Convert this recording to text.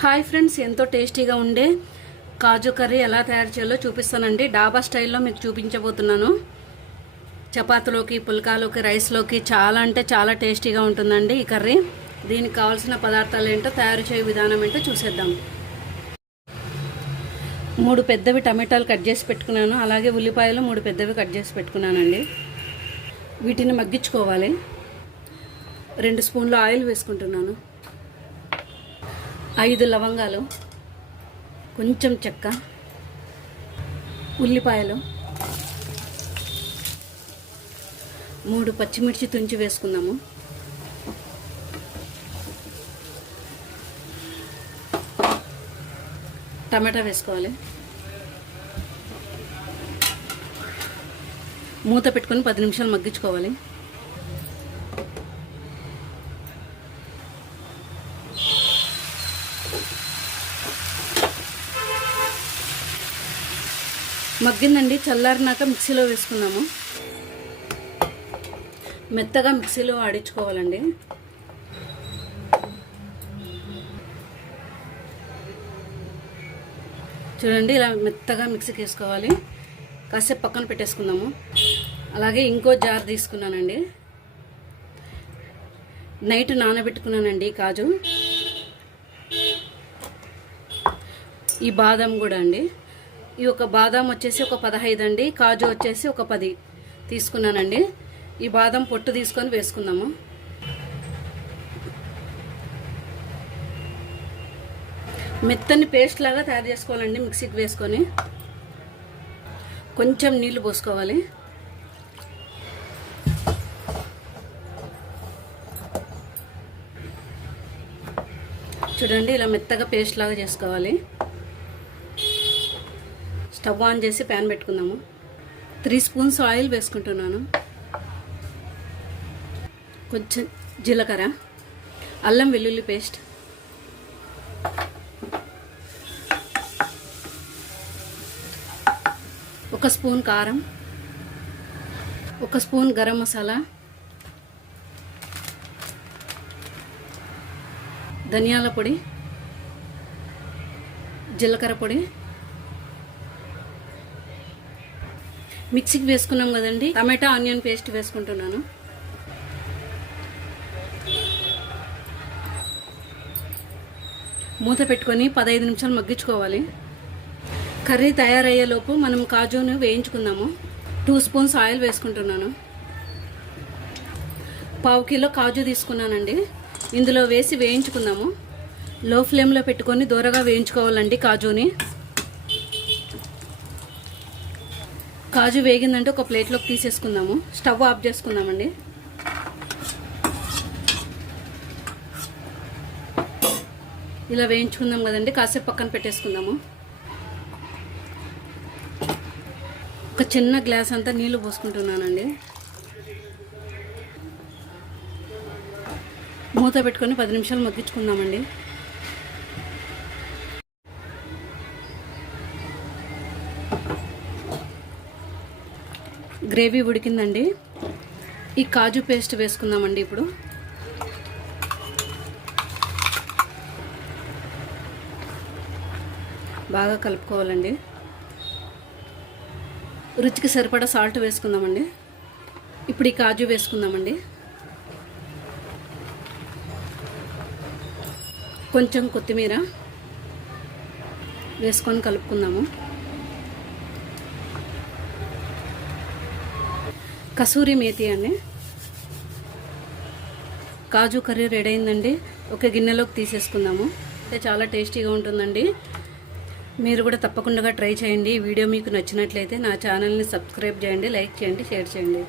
Hi friends ఎంతో టేస్టీగా ఉండే కాజు కర్రీ ఎలా తయారు చేయాలో చూపిస్తానండి. డాబా స్టైల్లో మీకు చూపించబోతున్నాను. చపాతీలోకి పుల్కాలోకి రైస్లోకి చాలా అంటే చాలా టేస్టీగా ఉంటుందండి ఈ కర్రీ. దీనికి కావాల్సిన పదార్థాలు ఏంటో తయారు చేయే విధానం ఏంటో చూసేద్దాం. మూడు పెద్దవి టమాటాలు కట్ చేసి పెట్టుకున్నాను. అలాగే ఉల్లిపాయలు మూడు పెద్దవి కట్ చేసి పెట్టుకున్నానండి. వీటిని మగ్గించుకోవాలి. రెండు స్పూన్లు ఆయిల్ వేసుకుంటున్నాను. ఐదు లవంగాలు కొంచెం చెక్క ఉల్లిపాయలు మూడు పచ్చిమిర్చి తుంచి వేసుకుందాము. టమాటా వేసుకోవాలి. మూత పెట్టుకొని పది నిమిషాలు మగ్గించుకోవాలి. మగ్గిందండి. చల్లారినాక మిక్సీలో వేసుకుందాము. మెత్తగా మిక్సీలో ఆడించుకోవాలండి. చూడండి ఇలా మెత్తగా మిక్సీకి వేసుకోవాలి. కాసేపు పక్కన పెట్టేసుకుందాము. అలాగే ఇంకో జార్ తీసుకున్నానండి. నైట్ నానబెట్టుకున్నానండి కాజు. ఈ బాదం కూడా అండి. ఈ ఒక బాదం వచ్చేసి ఒక పదహైదు అండి కాజు వచ్చేసి ఒక పది. తీసుకున్నానండి. ఈ బాదం పొట్టు తీసుకొని వేసుకుందాము. మెత్తని పేస్ట్ లాగా తయారు చేసుకోవాలండి మిక్సీకి వేసుకొని. కొంచెం నీళ్ళు పోసుకోవాలి. చూడండి ఇలా మెత్తగా పేస్ట్ లాగా చేసుకోవాలి. స్టవ్ ఆన్ చేసి ప్యాన్ పెట్టుకుందాము. త్రీ స్పూన్స్ ఆయిల్ వేసుకుంటున్నాను. కొంచెం జీలకర్ర అల్లం వెల్లుల్లి పేస్ట్. ఒక స్పూన్ కారం ఒక స్పూన్ గరం మసాలా ధనియాల పొడి జీలకర్ర పొడి మిక్సీకి వేసుకున్నాం కదండి. టమాటా ఆనియన్ పేస్ట్ వేసుకుంటున్నాను. మూత పెట్టుకొని పదహైదు నిమిషాలు మగ్గించుకోవాలి. కర్రీ తయారయ్యేలోపు మనం కాజును వేయించుకుందాము. టూ స్పూన్స్ ఆయిల్ వేసుకుంటున్నాను. పావు కిలో కాజు తీసుకున్నానండి. ఇందులో వేసి వేయించుకుందాము. లో ఫ్లేమ్లో పెట్టుకొని దూరగా వేయించుకోవాలండి కాజుని. కాజు వేగిందంటే ఒక ప్లేట్లోకి తీసేసుకుందాము. స్టవ్ ఆఫ్ చేసుకుందామండి. ఇలా వేయించుకుందాం కదండి కాసేపు పక్కన పెట్టేసుకుందాము. ఒక చిన్న గ్లాస్ అంతా నీళ్ళు పోసుకుంటున్నానండి. మూత పెట్టుకొని పది నిమిషాలు మగ్గించుకుందామండి. గ్రేవీ ఉడికిందండి. ఈ కాజు పేస్ట్ వేసుకుందామండి ఇప్పుడు. బాగా కలుపుకోవాలండి. రుచికి సరిపడా సాల్ట్ వేసుకుందామండి. ఇప్పుడు ఈ కాజు వేసుకుందామండి. కొంచెం కొత్తిమీర వేసుకొని కలుపుకుందాము. కసూరి మేతి అండి. కాజు కర్రీ రెడీ అయిందండి. ఒక గిన్నెలోకి తీసేసుకుందాము. అంటే చాలా టేస్టీగా ఉంటుందండి. మీరు కూడా తప్పకుండా ట్రై చేయండి. ఈ వీడియో మీకు నచ్చినట్లయితే నా ఛానల్ని సబ్స్క్రైబ్ చేయండి లైక్ చేయండి షేర్ చేయండి.